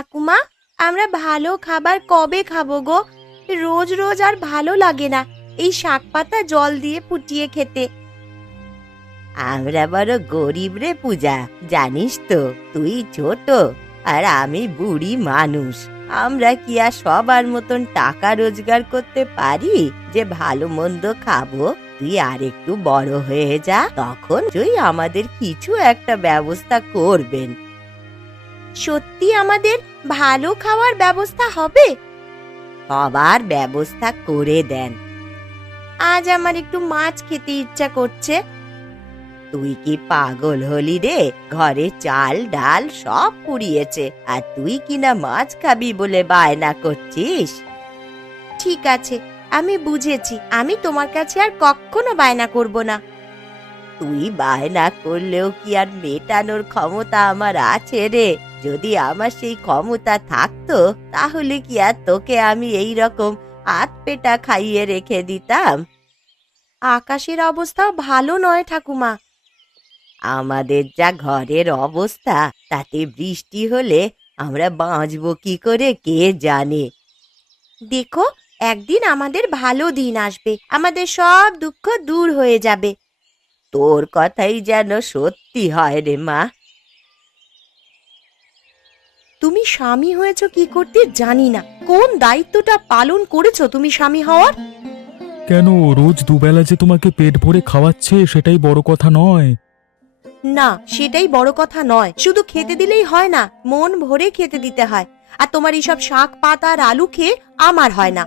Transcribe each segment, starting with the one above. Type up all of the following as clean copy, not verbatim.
ঠাকুমা, আমরা ভালো খাবার কবে খাবো গো? রোজ রোজ আর ভালো লাগে না এই শাক পাতা জল দিয়ে ফুটিয়ে খেতে। আমরা বড় গরিব রে পূজা, জানিস তো? তুই ছোট আর আমি বুড়ি মানুষ। আমরা কি আর সবার মতন টাকা রোজগার করতে পারি যে ভালো মন্দ খাবো? তুই আর একটু বড় হয়ে যা, তখন তুই আমাদের কিছু একটা ব্যবস্থা করবেন। সত্যি আমাদের ভালো খাওয়ার ব্যবস্থা হবে? সবার ব্যবস্থা করে দেন। আজ আমার একটু মাছ খেতে ইচ্ছা করছে। তুই কি পাগল হলি রে? ঘরে চাল ডাল সব পুড়িয়েছে, আর তুই কিনা মাছ খাবি বলে বায়না করছিস? ঠিক আছে, আমি বুঝেছি, আমি তোমার কাছে আর কখনো বায়না করব না। তুই বায়না করলেও কি আর মেটানোর ক্ষমতা আমার আছে রে? যদি আমার সেই ক্ষমতা থাকতো তাহলে কি আর তোকে আমি এই রকম আধ পেটা খাইয়ে রেখে দিতাম? আকাশের অবস্থাও ভালো নয় ঠাকুমা। আমাদের যা ঘরের অবস্থা, তাতে বৃষ্টি হলে আমরা বাঁচবো কি করে কে জানে। দেখো, একদিন আমাদের ভালো দিন আসবে, আমাদের সব দুঃখ দূর হয়ে যাবে। তোর কথাই যেন সত্যি হয় রে মা। তুমি স্বামী হয়েছো কি করতে জানি না, কোন দায়িত্বটা পালন করেছো তুমি স্বামী হওয়ার? কেন, রোজ দুবেলা যে তোমাকে পেট ভরে খাওয়াচ্ছে সেটাই বড় কথা নয়? না, সেটাই বড় কথা নয়। শুধু খেতে দিলেই হয় না, মন ভরে খেতে দিতে হয়। আর তোমার এইসব শাক পাতা আর আলু খেয়ে আমার হয় না।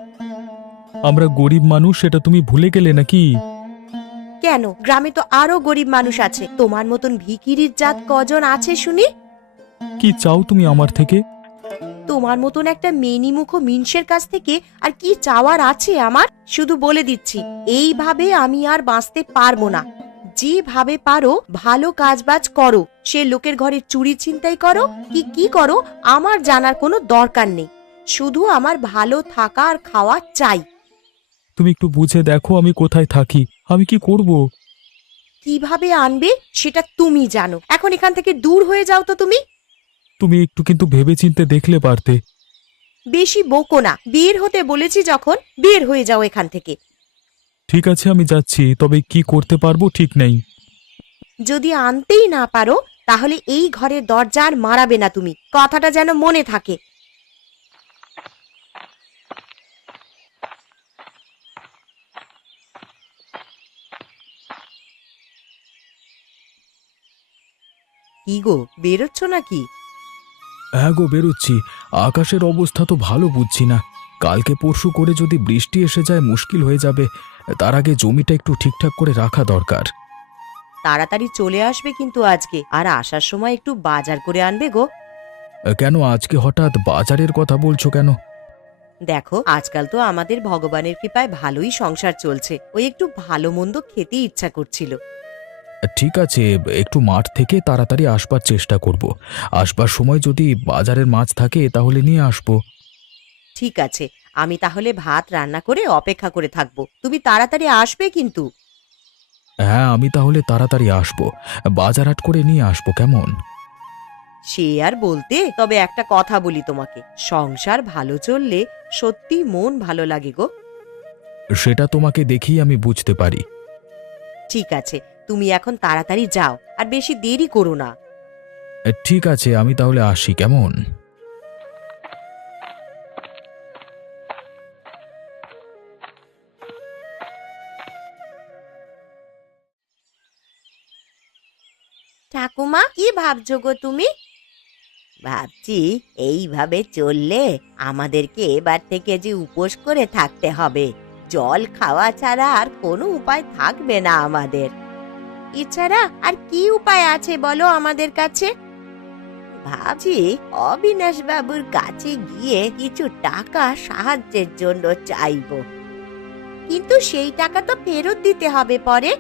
আমরা গরিব মানুষ, সেটা তুমি ভুলে গেলে নাকি? কেন, গ্রামে তো আরো গরিব মানুষ আছে। তোমার মতন ভিখিরির জাত কজন আছে শুনি? কি চাও তুমি আমার থেকে? তোমার মতন একটা মেনিমুখ মিনসের কাছ থেকে আর কি চাওয়ার আছে আমার? শুধু বলে দিচ্ছি, এইভাবে আমি আর বাঁচতে পারবো না। যেভাবে পারো ভালো কাজবাজ করো, সে লোকের ঘরে চুরি ছিনতাই করো কি করো, আমার জানার কোনো দরকার নেই। শুধু আমার ভালো থাকা আর খাওয়া চাই। তুমি একটু বুঝে দেখো আমি কোথায় থাকি, আমি কি করব? কিভাবে আনবে সেটা তুমি জানো। এখন এখান থেকে দূর হয়ে যাও তো তুমি। তুমি একটু কিন্তু ভেবেচিন্তে দেখলে পারতে। বেশি বকো না, বের হতে বলেছি যখন, বের হয়ে যাও এখান থেকে। ঠিক আছে, আমি যাচ্ছি, তবে কি করতে পারবো ঠিক নেই। যদি আনতেই না পারো তাহলে এই ঘরের দরজা আর মারাবে না তুমি, কথাটা যেন মনে থাকে। কি গো, বেরোচ্ছ নাকি? হ্যাঁ গো, বেরোচ্ছি। আকাশের অবস্থা তো ভালো বুঝছি না। কালকে পরশু করে যদি বৃষ্টি এসে যায় মুশকিল হয়ে যাবে। তার আগে জমিটা একটু ঠিকঠাক করে রাখা দরকার। তাড়াতাড়ি চলে আসবে কিন্তু আজকে, আর আসার সময় একটু বাজার করে আনবে গো। কেন আজকে হঠাৎ বাজারের কথা বলছো কেন? দেখো, আজকাল তো আমাদের ভগবানের কৃপায় ভালোই সংসার চলছে, ওই একটু ভালো মন্দ খেতে ইচ্ছা করছিল। ঠিক আছে, একটু মাঠ থেকে তাড়াতাড়ি আসবার চেষ্টা করব। আসবার সময় যদি বাজারের মাছ থাকে তাহলে নিয়ে আসবো। ঠিক আছে, আমি তাহলে ভাত রান্না করে অপেক্ষা করে থাকবো, তুমি তাড়াতাড়ি আসবে কিন্তু। হ্যাঁ, আমি তাহলে তাড়াতাড়ি আসবো। বাজার হাট করে নিয়ে আসবো, কেমন? সে আর বলতে, তবে একটা কথা বলি তোমাকে, সংসার ভালো চললে সত্যি মন ভালো লাগে গো। সেটা তোমাকে দেখেই আমি বুঝতে পারি। ঠিক আছে, তুমি এখন তাড়াতাড়ি যাও, আর বেশি দেরি করো না। ঠিক আছে, আমি তাহলে আসি, কেমন? ঠাকুমা, কি ভাবছো গো তুমি? ভাবছি, এইভাবে চললে আমাদেরকে এবার থেকে যে উপোস করে থাকতে হবে, জল খাওয়া ছাড়া আর কোনো উপায় থাকবে না আমাদের। এছাড়া আর কি উপায় আছে বলো আমাদের কাছে? ভাবছি অবিনাশ বাবুর কাছে গিয়ে কিছু টাকা সাহায্যের জন্য চাইবো। কিন্তু সেই টাকা তো ফেরত দিতে হবে পরে।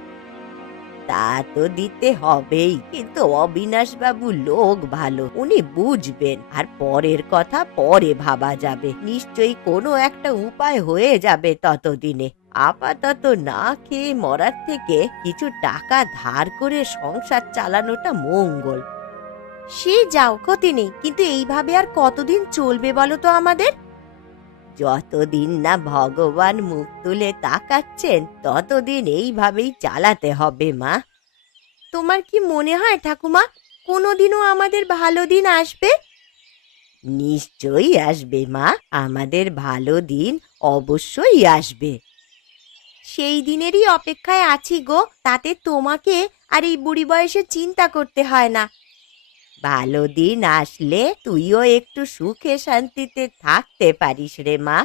তা তো দিতে হবেই, কিন্তু অবিনাশ বাবু লোক ভালো, উনি বুঝবেন, আর পরের কথা পরে ভাবা যাবে। নিশ্চয়ই কোনো একটা উপায় হয়ে যাবে ততদিনে। আপাতত না খেয়ে মরার থেকে কিছু টাকা ধার করে সংসার চালানোটা মঙ্গল। সে যাও, ক্ষতি নেই, কিন্তু এইভাবে আর কতদিন চলবে বলো তো আমাদের? যতদিন না ভগবান মুখ তুলে তাকাচ্ছেন ততদিন এইভাবেই চালাতে হবে মা। তোমার কি মনে হয় ঠাকুমা কোনোদিনও আমাদের ভালো দিন আসবে? নিশ্চয়ই আসবে মা, আমাদের ভালো দিন অবশ্যই আসবে। সেই দিনেরই অপেক্ষায় আছি গো, তাতে তোমাকে আর এই বুড়ি বয়সে চিন্তা করতে হয় না। ভালো দিন আসলে তুইও একটু সুখে শান্তিতে থাকতে পারিস রে মা।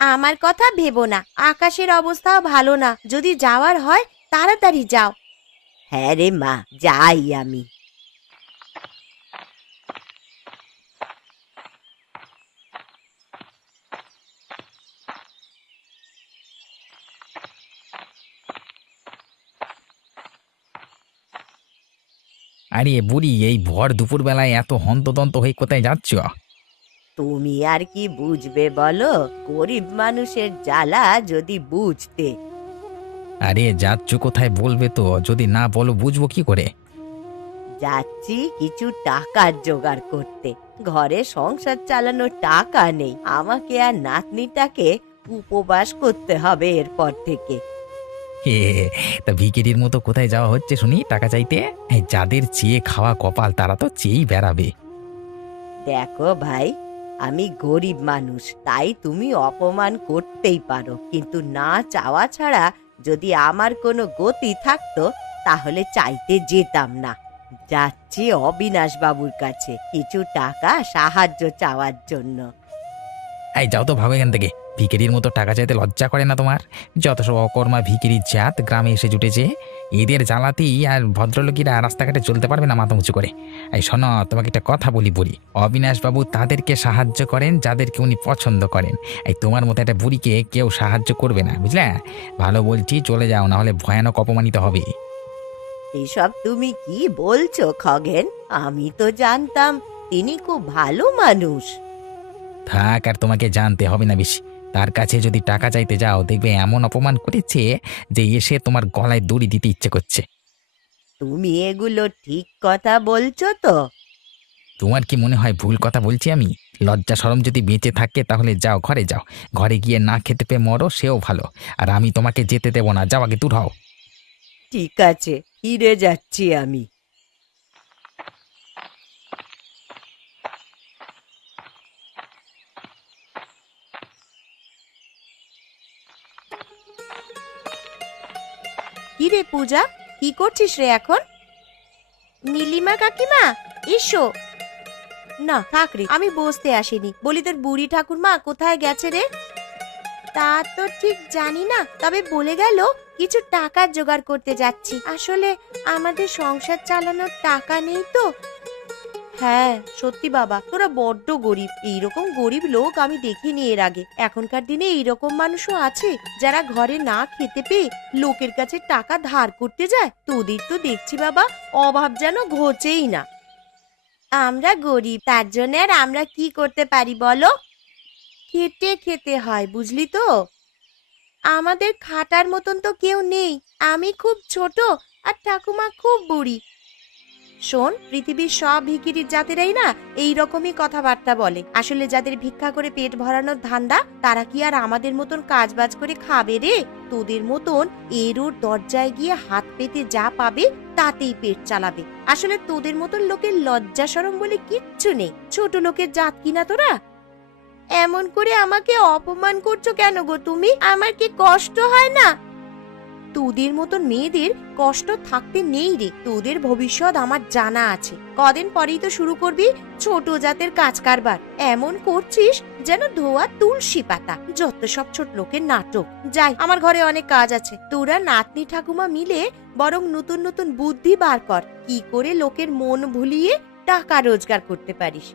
আমার কথা ভেবো না, আকাশের অবস্থাও ভালো না, যদি যাওয়ার হয় তাড়াতাড়ি যাও। হ্যাঁ রে মা, যাই আমি। আরে বুড়ি, এই ভর দুপুর বেলায় এত হন্তদন্ত হয়ে কোথায় যাচ্ছ? তুমি আর কি বুঝবে বলো, গরিব মানুষের জ্বালা যদি বুঝতে। আরে যাচ্ছ কোথায় বলবে তো, যদি না বলো বুঝবো কি করে? যাচ্ছি কিছু টাকার জোগাড় করতে, ঘরে সংসার চালানোর টাকা নেই, আমাকে আর নাতনিটাকে উপবাস করতে হবে এরপর থেকে। হে, তা ভিখিরির মতো কোথায় যাওয়া হচ্ছে শুনি টাকা চাইতে? এই যাদের চেয়ে খাওয়া কপাল তারা তো চেয়েই বেড়াবে। দেখো ভাই, আমি গরিব মানুষ, তাই তুমি অপমান করতেই পারো, কিন্তু না চাওয়া ছাড়া যদি আমার কোনো গতি থাকতো তাহলে চাইতে যেতাম না। যাচ্ছি অবিনাশ বাবুর কাছে কিছু টাকা সাহায্য চাওয়ার জন্য। এই যাও তো, ভাগো এখান থেকে। ভিখিরির মতো টাকা চাইতে লজ্জা করে না তোমার? যত সব অকর্মা ভিখিরির জাত গ্রামে এসে জুটেছে, এদের জ্বালাতেই আর ভদ্রলোকেরা রাস্তাঘাটে চলতে পারবে না মাথা উঁচু করে। এই শোনো, তোমাকে একটা কথা বলি বুড়ি, অবিনাশবাবু তাদেরকে সাহায্য করেন যাদেরকে উনি পছন্দ করেন। এই তোমার মতো একটা বুড়িকে কেউ সাহায্য করবে না, বুঝলে? ভালো বলছি, চলে যাও, না হলে ভয়ানক অপমানিত হবে। এসব তুমি কি বলছো খগেন? আমি তো জানতাম তিনি খুব ভালো মানুষ। থাক, আর তোমাকে জানতে হবে না বেশি। তার কাছে যদি টাকা চাইতে যাও, দেখবে এমন অপমান করেছে যে এসে তোমার গলায় দড়ি দিতে ইচ্ছে করছে। তুমি এগুলো ঠিক কথা বলছো তো? তোমার কি মনে হয় ভুল কথা বলছি আমি? লজ্জা শরম যদি বেঁচে থাকে তাহলে যাও, ঘরে যাও। ঘরে গিয়ে না খেতে পেয়ে মরো, সেও ভালো। আর আমি তোমাকে যেতে দেবো না, যাও, আগে দূর হও। ঠিক আছে, ফিরে যাচ্ছি আমি। কি রে পূজা, কি করছিস রে এখন? নীলিমা কাকিমা, এসো। না থাক রে, আমি বসতে আসিনি, বলি তোর বুড়ি ঠাকুরমা কোথায় গেছে রে? তা তো ঠিক জানি না, তবে বলে গেল কিছু টাকার জোগাড় করতে যাচ্ছি। আসলে আমাদের সংসার চালানোর টাকা নেই তো। হ্যাঁ সত্যি বাবা, তোরা বড্ড গরিব, এইরকম গরিব লোক আমি দেখিনি এর আগে। এখনকার দিনে এইরকম মানুষও আছে যারা ঘরে না খেতে পেয়ে লোকের কাছে টাকা ধার করতে যায়। তোদের তো দেখছি বাবা অভাব যেন ঘোচেই না। আমরা গরিব, তার জন্য আর আমরা কি করতে পারি বলো? খেটে খেতে হয়, বুঝলি তো? আমাদের খাটার মতন তো কেউ নেই। আমি খুব ছোট আর ঠাকুমা খুব বুড়ি। শোন, পৃথিবীর সব ভিখিরির জাতেরাই না এই রকমই কথাবার্তা বলে। আসলে যাদের ভিক্ষা করে পেট ভরানোর ধান্দা, তারা কি আর আমাদের মতন কাজবাজ করে খাবে রে? তোদের মতন এর ওর দরজায় গিয়ে হাত পেতে যা পাবে তাতেই পেট চালাবে। আসলে তোদের মতন লোকের লজ্জা শরম বলে কিচ্ছু নেই। ছোট লোকের জাত কিনা তোরা? এমন করে আমাকে অপমান করছো কেন গো তুমি? আমার কি কষ্ট হয় না? তোদের মতন মেয়েদের কষ্ট থাকতে নেই রে। তোদের ভবিষ্যৎ আমার জানা আছে। কদিন পরেই তো শুরু করবি ছোট জাতের কাজ কারবার। এমন করছিস যেন ধোয়া তুলসী পাতা। যত সব ছোট লোকের নাটক। যাই, আমার ঘরে অনেক কাজ আছে। তোরা নাতনি ঠাকুমা মিলে বরং নতুন নতুন বুদ্ধি বার কর, কি করে লোকের মন ভুলিয়ে টাকা রোজগার করতে পারিস।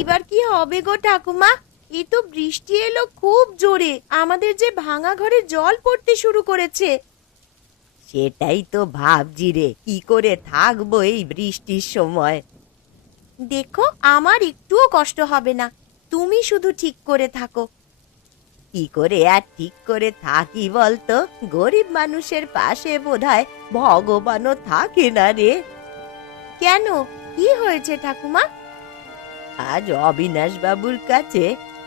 এবার কি হবে গো ঠাকুমা? এই তো বৃষ্টি এলো খুব জোরে, আমাদের যে ভাঙা ঘরে জল পড়তে শুরু করেছে। সেটাই তো ভাবছি রে, কি করে থাকবো এই বৃষ্টির সময়। দেখো, আমার একটুও কষ্ট হবে না, তুমি শুধু ঠিক করে থাকো। কি করে আর ঠিক করে থাকি বলতো? গরিব মানুষের পাশে বোধহয় ভগবানও থাকে না রে। কেন, কি হয়েছে ঠাকুমা? আজ অবিনাশ বাবুর কাছে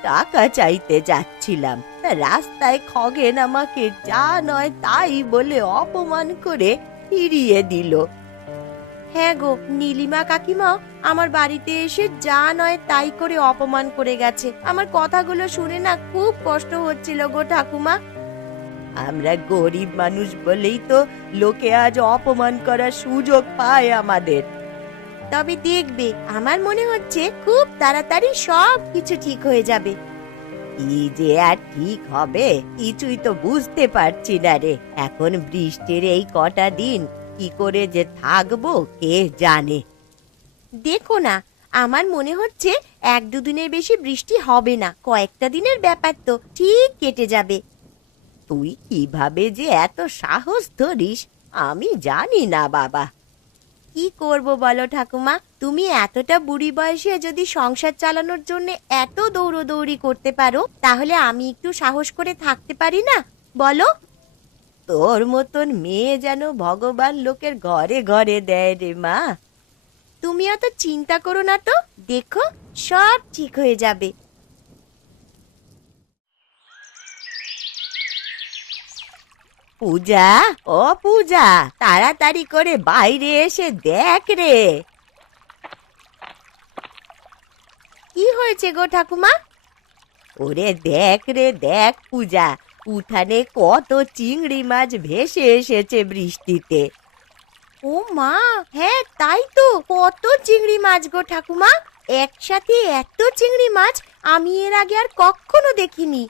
টাকা চাইতে যাচ্ছিলাম, তা রাস্তায় খগেন আমাকে যা নয় তাই বলে অপমান করে ফিরিয়ে দিল। হ্যাঁ গো, নীলিমা কাকিমাও আমার বাড়িতে এসে যা নয় তাই করে অপমান করে গেছে। আমার কথাগুলো শুনে না খুব কষ্ট হচ্ছিল গো ঠাকুমা। আমরা গরিব মানুষ বলেই তো লোকে আজ অপমান করার সুযোগ পায় আমাদের। তবে দেখবে, আমার মনে হচ্ছে খুব তাড়াতাড়ি সব কিছু ঠিক হয়ে যাবে। কি যে আর ঠিক হবে কিছুই তো বুঝতে পারছি না রে। এখন বৃষ্টির এই কটা দিন কি করে যে থাকবো কে জানে। দেখো না, আমার মনে হচ্ছে 1-2 দিনের বেশি বৃষ্টি হবে না, কয়েকটা দিনের ব্যাপার, তো ঠিক কেটে যাবে। তুই কিভাবে যে এত সাহস ধরিস আমি জানি না বাবা। কি করব বলো ঠাকুমা, তুমি এতটা বুড়ি বয়সে যদি সংসার চালানোর জন্য এত দৌড়দৌড়ি করতে পারো, তাহলে আমি একটু সাহস করে থাকতে পারি না বলো? তোর মতন মেয়ে যেন ভগবান লোকের ঘরে ঘরে দেয় রে মা। তুমি অত চিন্তা করো না তো, দেখো সব ঠিক হয়ে যাবে। পূজা, ও পূজা, তাড়াতাড়ি করে বাইরে এসে দেখ রে। কি হয়েছে গো ঠাকুমা? ওরে দেখ রে দেখ পূজা, উঠানে কত চিংড়ি মাছ ভেসে এসেছে বৃষ্টিতে। ও মা, হ্যাঁ তাই তো, কত চিংড়ি মাছ গো ঠাকুমা! একসাথে এত চিংড়ি মাছ আমি এর আগে আর কখনো দেখিনি।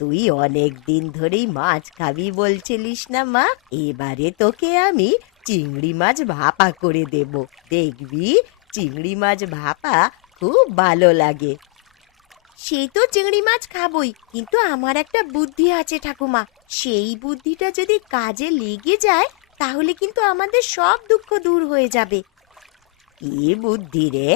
তুই অনেক দিন ধরেই মাছ খাবি বলছিলিস না মা? এবারে তোকে আমি চিংড়ি মাছ ভাপা করে দেব, দেখবি চিংড়ি মাছ ভাপা খুব ভালো লাগে। সে তো চিংড়ি মাছ খাবই, কিন্তু আমার একটা বুদ্ধি আছে ঠাকুমা। সেই বুদ্ধিটা যদি কাজে লেগে যায়, তাহলে কিন্তু আমাদের সব দুঃখ দূর হয়ে যাবে। কি বুদ্ধি রে?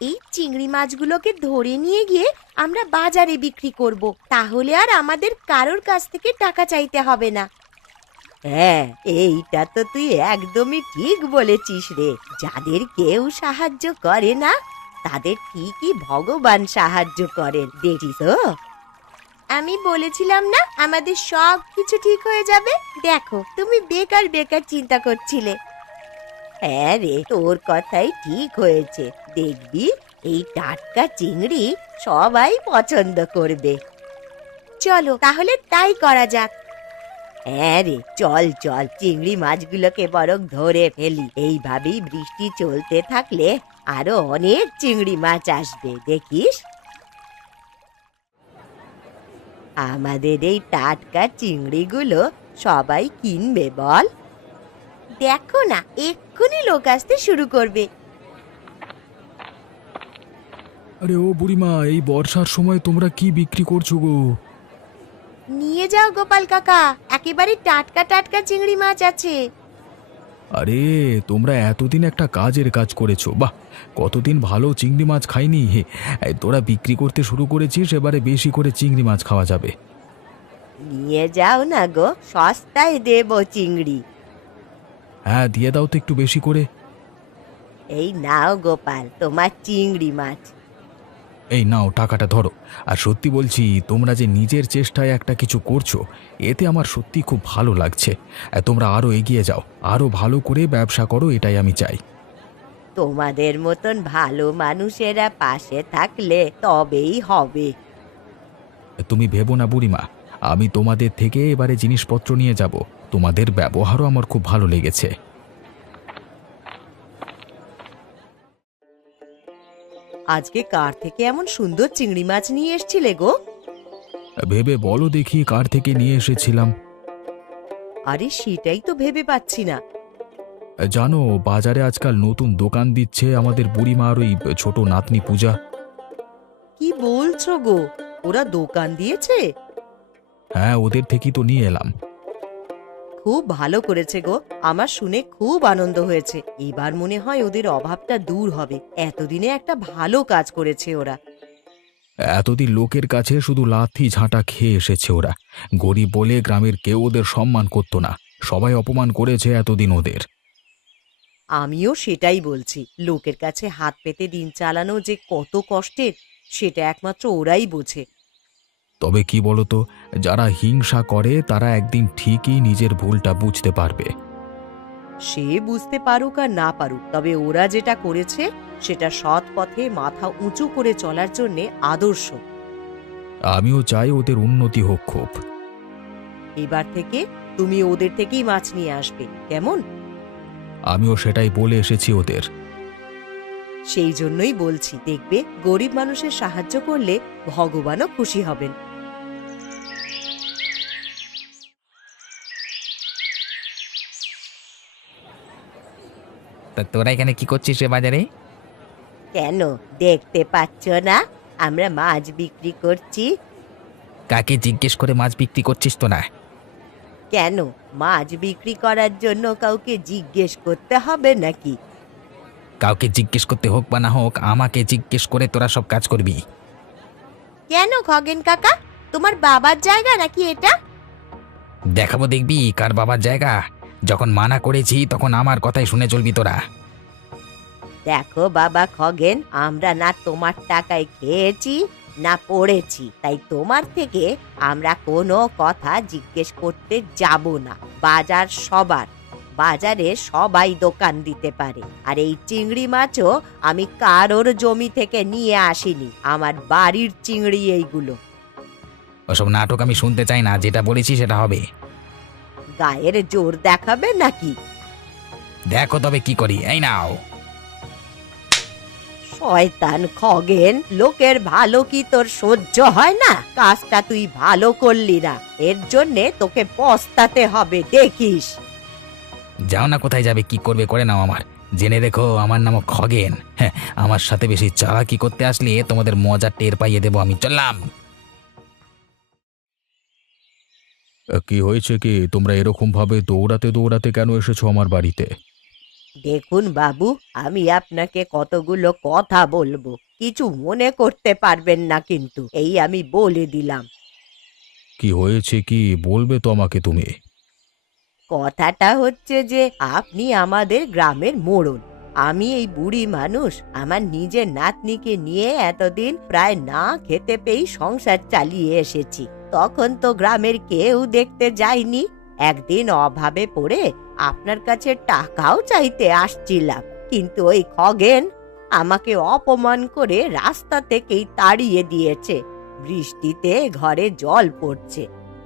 এই চিংড়ি মাছগুলোকে ধরে নিয়ে গিয়ে আমরা বাজারে বিক্রি করব, তাহলে আর আমাদের কারোর কাছ থেকে টাকা চাইতে হবে না। হ্যাঁ, এইটা তো তুই একদমই ঠিক বলেছিস রে। যাদের কেউ সাহায্য করে না, তাদের ঠিকই ভগবান সাহায্য করেন, দেখিস তো? আমি বলেছিলাম না আমাদের সব কিছু ঠিক হয়ে যাবে? দেখো, তুমি বেকার বেকার চিন্তা করছিলে। হ্যাঁ রে, তোর কথাই ঠিক হয়েছে। দেখবি এই টাটকা চিংড়ি সবাই পছন্দ করবে। চলো তাহলে তাই করা যাক। হ্যাঁ রে, চল চল, চিংড়ি মাছগুলোকে বরং ধরে ফেলি। এইভাবেই বৃষ্টি চলতে থাকলে আরো অনেক চিংড়ি মাছ আসবে, দেখিস। আমাদের এই টাটকা চিংড়িগুলো সবাই কিনবে বল। দেখো না, এক্ষুনি লোক আসতে শুরু করবে। আরে ও বুড়িমা, এই বর্ষার সময় তোমরা কি বিক্রি করছো গো? নিয়ে যাও গোপাল কাকা, একেবারে টাটকা টাটকা চিংড়ি মাছ আছে। আরে তোমরা এতদিন একটা কাজের কাজ করেছো, বাহ! কতদিন ভালো চিংড়ি মাছ খাইনি। এই তোরা বিক্রি করতে শুরু করেছিস, এবারে বেশি করে চিংড়ি মাছ খাওয়া যাবে। নিয়ে যাও না গো, সস্তায় দেব চিংড়ি। হ্যাঁ, দিয়ে দাও তো একটু বেশি করে। এই নাও গোপাল, তোমার চিংড়ি মাছ। এই নাও, টাকাটা ধরো। আর সত্যি বলছি, তোমরা যে নিজের চেষ্টায় একটা কিছু করছো, এতে আমার সত্যি খুব ভালো লাগছে। তোমরা আরো এগিয়ে যাও, আরো ভালো করে ব্যবসা করো, এটাই আমি চাই। তোমাদের মতন ভালো মানুষেরা পাশে থাকলে তবেই হবে। তুমি ভেবো না বুড়িমা, আমি তোমাদের থেকে এবারে জিনিসপত্র নিয়ে যাব। তোমাদের ব্যবহারও আমার খুব ভালো লেগেছে। আজকে কার থেকে এমন সুন্দর চিংড়ি মাছ নিয়ে এসছিলে গো? ভেবে বলো দেখি কার থেকে নিয়ে এসেছিলাম। আরে সেটাই তো ভেবে পাচ্ছি না। জানো, বাজারে আজকাল নতুন দোকান দিচ্ছে আমাদের বুড়িমা আর ওই ছোট নাতনি পূজা। কি বলছো গো, ওরা দোকান দিয়েছে? হ্যাঁ, ওদের থেকেই তো নিয়ে এলাম। খুব ভালো করেছে গো, আমার শুনে খুব আনন্দ হয়েছে। এবার মনে হয় ওদের অভাবটা দূর হবে। এতদিনে একটা ভালো কাজ করেছে ওরা। এতদিন লোকের কাছে শুধু লাথি ঝাঁটা খেয়ে এসেছে ওরা। গরিব বলে গ্রামের কেউ ওদের সম্মান করতো না। সবাই অপমান করেছে এতদিন ওদের। আমিও সেটাই বলছি, লোকের কাছে হাত পেতে দিন চালানো যে কত কষ্টের, সেটা একমাত্র ওরাই বোঝে। তবে কি বলতো, যারা হিংসা করে তারা একদিন ঠিকই নিজের ভুলটা বুঝতে পারবে। সে বুঝতে পারুক আর না পারুক, তবে ওরা যেটা করেছে সেটা সৎ পথে মাথা উঁচু করে চলার জন্য আদর্শ। আমিও চাই ওদের উন্নতি হোক খুব। এবার থেকে তুমি ওদের থেকেই মাছ নিয়ে আসবে, কেমন? আমিও সেটাই বলে এসেছি ওদের। সেই জন্যই বলছি, দেখবে গরিব মানুষের সাহায্য করলে ভগবানও খুশি হবেন। তা তোরা এখানে কি করছিস রে বাজারে? কেন, দেখতে পাচ্ছ না আমরা মাছ বিক্রি করছি? কাকে জিজ্ঞেস করে মাছ বিক্রি করছিস তো না? কেন, মাছ বিক্রি করার জন্য কাউকে জিজ্ঞেস করতে হবে নাকি? কাউকে জিজ্ঞেস করতে হোক বা না হোক, আমাকে জিজ্ঞেস করে তোরা সব কাজ করবি। কেন খগেন কাকা, তোমার বাবার জায়গা নাকি এটা? দেখাবো দেখবি কার বাবার জায়গা। যখন মানা করেছি তখন আমার কথাই শুনে চলবি তোরা। দেখো বাবা খগেন, আমরা না তোমার টাকায় খেয়েছি না পড়েছি, তাই তোমার থেকে আমরা কোনো কথা জিজ্ঞেস করতে যাব না। বাজার সবার, বাজারে সবাই দোকান দিতে পারে। আর এই চিংড়ি মাছও আমি কারোর জমি থেকে নিয়ে আসিনি, আমার বাড়ির চিংড়ি এইগুলো। ওসব নাটক আমি শুনতে চাই না, যেটা বলেছি সেটা হবে। গায়ের জোর দেখাবে নাকি? দেখো তবে কি করি, এই নাও। শয়তান খগেন, লোকের ভালো কি তোর সহ্য হয় না? কাজটা তুই ভালো করলি না, এর জন্যে তোকে পস্তাতে হবে, দেখিস। যাও না, কোথায় যাবে, কি করবে করে নাও। আমার জেনে রেখো, আমার নাম খগেন। হ্যাঁ, আমার সাথে বেশি চালাকি করতে আসলে তোমাদের মজা টের পাইয়ে দেবো আমি। চললাম। কি হয়েছে কি, তোমরা এরকম ভাবে দৌড়াতে দৌড়াতে কেন এসেছো আমার বাড়িতে? দেখুন বাবু, আমি আপনাকে কতগুলো কথা বলবো, কিছু মনে করতে পারবেন না কিন্তু, এই আমি বলে দিলাম। কি হয়েছে কি বলবে তো আমাকে তুমি? কথাটা হচ্ছে যে আপনি আমাদের গ্রামের মোড়ল। আমি এই বুড়ি মানুষ, আমার নিজের নাতনিকে নিয়ে এতদিন প্রায় না খেতে পেয়ে সংসার চালিয়ে এসেছি। তখন তো গ্রামের কেউ দেখতে যায়নি। একদিন অভাবে পড়ে আপনার কাছে টাকাও চাইতে আসছিলাম, কিন্তু ওই খগেন আমাকে অপমান করে রাস্তা থেকেই তাড়িয়ে দিয়েছে। বৃষ্টিতে ঘরে জল পড়ছে,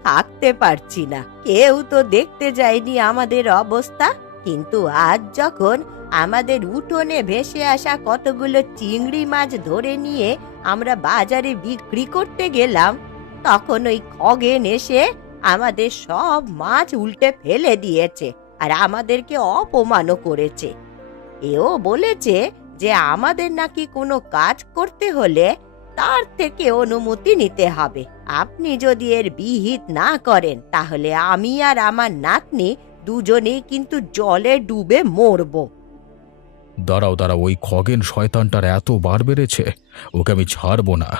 থাকতে পারছি না, কেউ তো দেখতে যায়নি আমাদের অবস্থা। কিন্তু আজ যখন আমাদের উঠোনে ভেসে আসা কতগুলো চিংড়ি মাছ ধরে নিয়ে আমরা বাজারে বিক্রি করতে গেলাম, তখন ওই খগেন এসে আমাদের সব মাছ উল্টে ফেলে দিয়েছে আর আমাদেরকে অপমানও করেছে। এও বলেছে যে আমাদের নাকি কোনো কাজ করতে হলে তার থেকে অনুমতি নিতে হবে। আপনি যদি এর বিহিত না করেন তাহলে আমি আর আমার নাতনি দুজনেই কিন্তু জলে ডুবে মরবো। দাঁড়াও দাঁড়াও, ওই খগেন শয়তানটার এত বার বেড়েছে, ওকে আমি ছাড়বো না।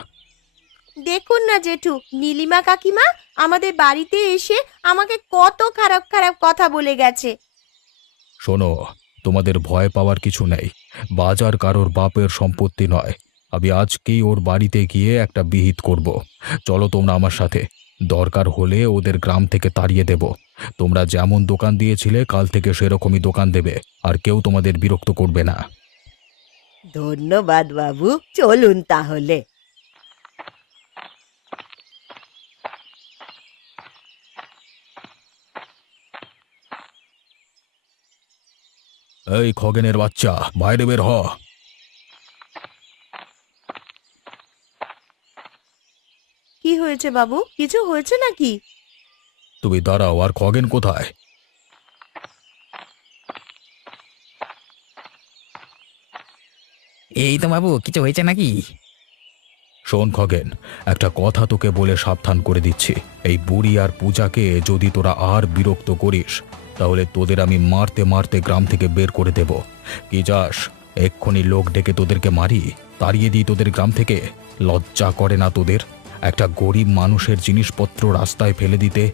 দেখুন না জেঠু, নীলিমা কাকিমা আমাদের বাড়িতে এসে আমাকে কত খারাপ খারাপ কথা বলে গেছে। শোনো, তোমাদের ভয় পাওয়ার কিছু নেই। বাজার কারোর বাপের সম্পত্তি নয়। আমি আজকেই ওর বাড়িতে গিয়ে একটা বিহিত করব। চলো তোমরা আমার সাথে। দরকার হলে ওদের গ্রাম থেকে তাড়িয়ে দেব। তোমরা যেমন দোকান দিয়েছিলে কাল থেকে সেরকমই দোকান দেবে, আর কেউ তোমাদের বিরক্ত করবে না। ধন্যবাদ বাবু, চলুন তাহলে। এই খগেনের বাচ্চা, বাইরে বের হ। কি হয়েছে বাবু, কিছু হয়েছে নাকি? তুমি দাঁড়াও, আর খগেন কোথায়? এই তো বাবু, কিছু হয়েছে নাকি? শোন খগেন, একটা কথা তোকে বলে সাবধান করে দিচ্ছি। এই বুড়ি আর পূজাকে যদি তোরা আর বিরক্ত করিস, তাহলে তোদের আমি মারতে মারতে গ্রাম থেকে বের করে দেব। কি যাস, এক্ষুনি লোক ডেকে তোদেরকে মারি, তাড়িয়ে দিই তোদের গ্রাম থেকে? লজ্জা করে না তোদের? একটা গরিব মানুষের জিনিসপত্র রাস্তায় ফেলে দিতে,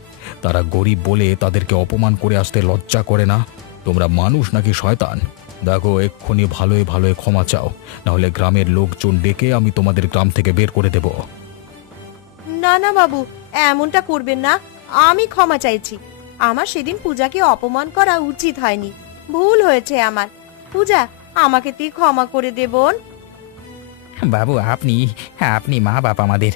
তারা গরিব বলে তাদেরকে অপমান করে আসতে লজ্জা করে না? তোমরা মানুষ নাকি শয়তান? দেখো, এক্ষুনি ভালোই ভালোই ক্ষমা চাও, নাহলে গ্রামের লোকজন ডেকে আমি তোমাদের গ্রাম থেকে বের করে দেব। না না বাবু, এমনটা করবেন না। আমি ক্ষমা চাইছি। আমার সেদিন পূজাকে অপমান করা উচিত হয়নি। ভুল হয়েছে আমার। পূজা, আমাকে তুই ক্ষমা করে দে বোন। বাবু, আপনি আপনি মা বাপ আমাদের,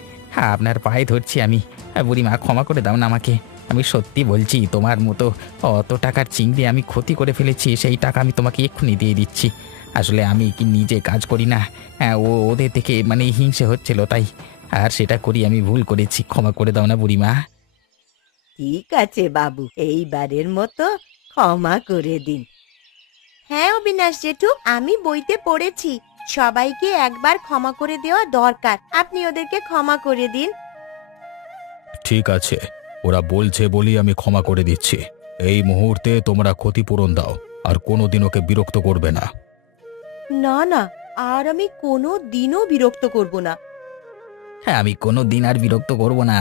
আপনার পায়ে ধরছি আমি। বুড়িমা, ক্ষমা করে দাও না আমাকে। আমি সত্যি বলছি, তোমার মতো অত টাকার চিংড়ি আমি ক্ষতি করে ফেলেছি, সেই টাকা আমি তোমাকে এক্ষুনি দিয়ে দিচ্ছি। আসলে আমি কি নিজে কাজ করি না, ওদের থেকে মানে হিংসে হচ্ছিল তাই, আর সেটা করি, আমি ভুল করেছি, ক্ষমা করে দাও না বুড়িমা। ঠিক আছে বাবু, এইবারের মতো ক্ষমা করে দিন। হ্যাঁ অবিনাশ জেঠু, আমি বইতে পড়েছি সবাইকে একবার ক্ষমা করে দেওয়া দরকার। আপনি ওদেরকে ক্ষমা করে দিন। ঠিক আছে, ওরা বলছে বলি আমি ক্ষমা করে দিচ্ছি। এই মুহূর্তে তোমরা ক্ষতিপূরণ দাও, আর কোনোদিন ওকে বিরক্ত করবে না। না না, আর আমি কোনো দিনও বিরক্ত করব না। আমি কোনো দিন আর বিরক্ত করব না।